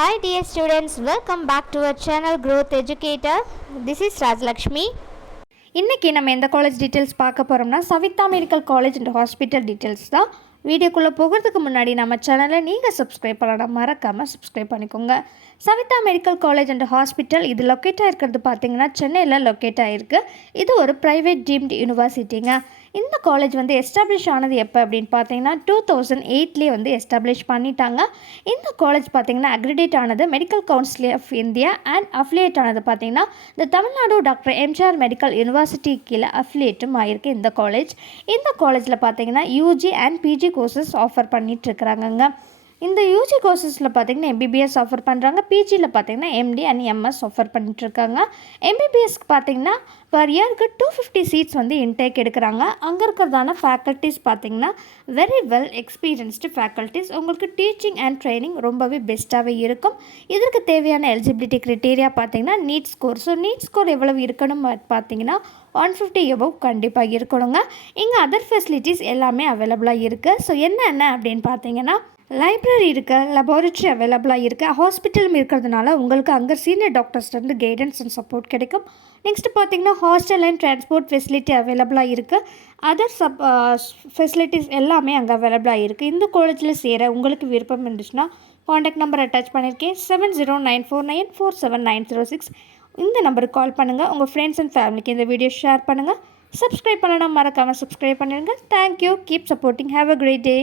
Hi dear students, welcome back to our channel Growth Educator. This is Rajlakshmi. இன்றைக்கி நம்ம எந்த college details பார்க்க போகிறோம்னா Saveetha medical college and hospital details தான். வீடியோக்குள்ளே போகிறதுக்கு முன்னாடி நம்ம சேனலை நீங்கள் சப்ஸ்கிரைப் பண்ணலாம், மறக்காமல் சப்ஸ்கிரைப் பண்ணிக்கோங்க. Saveetha medical college and hospital இது லொக்கேட் ஆகிருக்கிறது பார்த்திங்கன்னா சென்னையில் லொக்கேட் ஆகிருக்கு. இது ஒரு ப்ரைவேட் டீம்டு யூனிவர்சிட்டிங்க. இந்த காலேஜ் வந்து எஸ்டாப்ளிஷ் ஆனது எப்போ அப்படின்னு பார்த்தீங்கன்னா 2008 வந்து எஸ்டாப்ளிஷ் பண்ணிட்டாங்க. இந்த காலேஜ் பார்த்திங்கன்னா அக்ரிடேட் ஆனது medical council of India and affiliate ஆனது பார்த்திங்கன்னா இந்த Tamil Nadu doctor MGR medical university கீழே அஃபிலியேட்டும் ஆகிருக்கு இந்த காலேஜ். இந்த காலேஜில் பார்த்திங்கன்னா UG and PG courses offer பண்ணிகிட்ருக்குறாங்கங்க. இந்த யூஜி கோர்சஸில் பார்த்திங்கன்னா எம்பிபிஎஸ் ஆஃபர் பண்ணுறாங்க. பிஜியில் பார்த்திங்கன்னா எம்டி அண்ட் எம்எஸ் ஆஃபர் பண்ணிட்டுருக்காங்க. எம்பிபிஎஸ்க்கு பார்த்திங்கன்னா பர் இயருக்கு 250 சீட்ஸ் வந்து இன்டேக் எடுக்கிறாங்க. அங்கே இருக்கிறதான ஃபேக்கல்ட்டிஸ் பார்த்திங்கன்னா வெரி வெல் எக்ஸ்பீரியன்ஸ்டு ஃபேக்கல்ட்டிஸ். உங்களுக்கு டீச்சிங் அண்ட் ட்ரைனிங் ரொம்பவே பெஸ்ட்டாகவே இருக்கும். இதற்கு தேவையான எலிஜிபிலிட்டி க்ரைட்டீரியா பார்த்திங்கன்னா NEET score. So NEET score எவ்வளவு இருக்கணும் பார்த்திங்கன்னா 150 எபவ் கண்டிப்பாக இருக்கணுங்க. இங்கே அதர் ஃபெசிலிட்டிஸ் எல்லாமே அவைலபிளாக இருக்குது. ஸோ என்னென்ன அப்படின்னு பார்த்தீங்கன்னா லைப்ரரி இருக்குது, லெபார்ட்ரி அவைலபிளாக இருக்குது, ஹாஸ்பிட்டலும் இருக்கிறதுனால உங்களுக்கு அங்கே சீனியர் டாக்டர்ஸ்லேருந்து கைடன்ஸ் அண்ட் சப்போர்ட் கிடைக்கும். நெக்ஸ்ட்டு பார்த்திங்கன்னா ஹாஸ்டல் அண்ட் டிரான்ஸ்போர்ட் ஃபெசிலிட்டி அவைலபிளாக இருக்குது. அதர் ஃபெசிலிட்டிஸ் எல்லாமே அங்கே அவைலபிளாக இருக்குது. இந்த காலேஜில் சேர உங்களுக்கு விருப்பம் இருந்துச்சுன்னா காண்டாக்ட் நம்பர் அட்டாச் பண்ணியிருக்கேன் 7094947996. இந்த நம்பருக்கு கால் பண்ணுங்கள். உங்கள் ஃப்ரெண்ட்ஸ் அண்ட் ஃபேமிலிக்கு இந்த வீடியோ ஷேர் பண்ணுங்கள். சப்ஸ்கிரைப் பண்ணலாம், மறக்காமல் சப்ஸ்கிரைப் பண்ணிடுங்க. Thank you. Keep supporting. Have a great day.